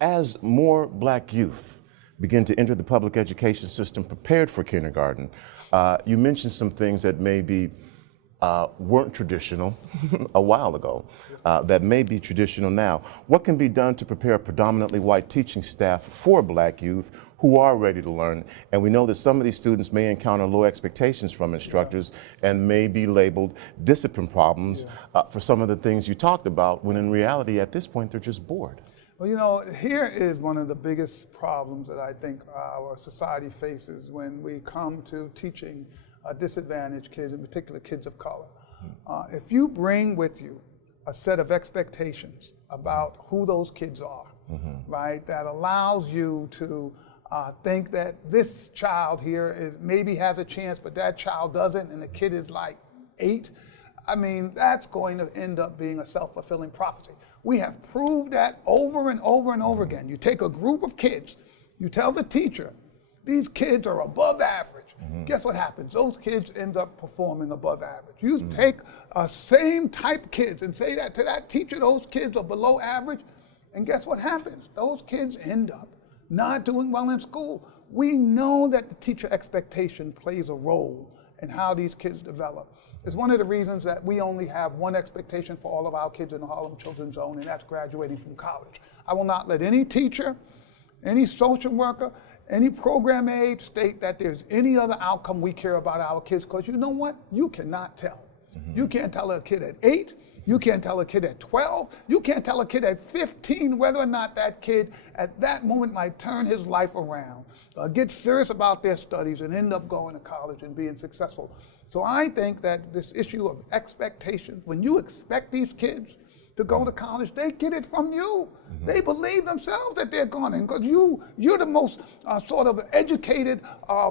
As more black youth begin to enter the public education system prepared for kindergarten, you mentioned some things that maybe weren't traditional a while ago, that may be traditional now. What can be done to prepare a predominantly white teaching staff for black youth who are ready to learn? And we know that some of these students may encounter low expectations from instructors and may be labeled discipline problems for some of the things you talked about, when in reality at this point they're just bored. Well, you know, here is one of the biggest problems that I think our society faces when we come to teaching disadvantaged kids, in particular kids of color. If you bring with you a set of expectations about who those kids are, right, that allows you to think that this child here maybe has a chance, but that child doesn't, and the kid is like 8, I mean, that's going to end up being a self-fulfilling prophecy. We have proved that over and over and over again. You take a group of kids, you tell the teacher, these kids are above average. Guess what happens? Those kids end up performing above average. You take same type kids and say that to that teacher, those kids are below average, and guess what happens? Those kids end up not doing well in school. We know that the teacher expectation plays a role in how these kids develop. It's one of the reasons that we only have one expectation for all of our kids in the Harlem Children's Zone, and that's graduating from college. I will not let any teacher, any social worker, any program aide state that there's any other outcome we care about our kids, because you know what? You cannot tell. You can't tell a kid at 8, you can't tell a kid at 12, you can't tell a kid at 15 whether or not that kid at that moment might turn his life around, get serious about their studies and end up going to college and being successful. So I think that this issue of expectations, when you expect these kids to go to college, they get it from you. They believe themselves that they're going, because you're the most sort of educated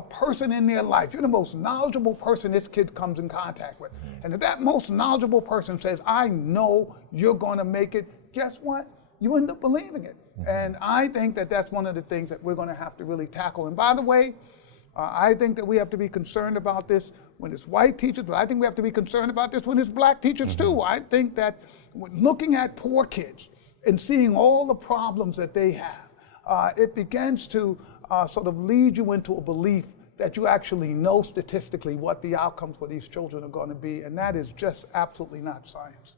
person in their life. You're the most knowledgeable person this kid comes in contact with. And if that most knowledgeable person says, I know you're going to make it, guess what? You end up believing it. And I think that that's one of the things that we're going to have to really tackle. And by the way, I think that we have to be concerned about this when it's white teachers, but I think we have to be concerned about this when it's black teachers too. I think that looking at poor kids and seeing all the problems that they have, it begins to sort of lead you into a belief that you actually know statistically what the outcomes for these children are going to be, and that is just absolutely not science.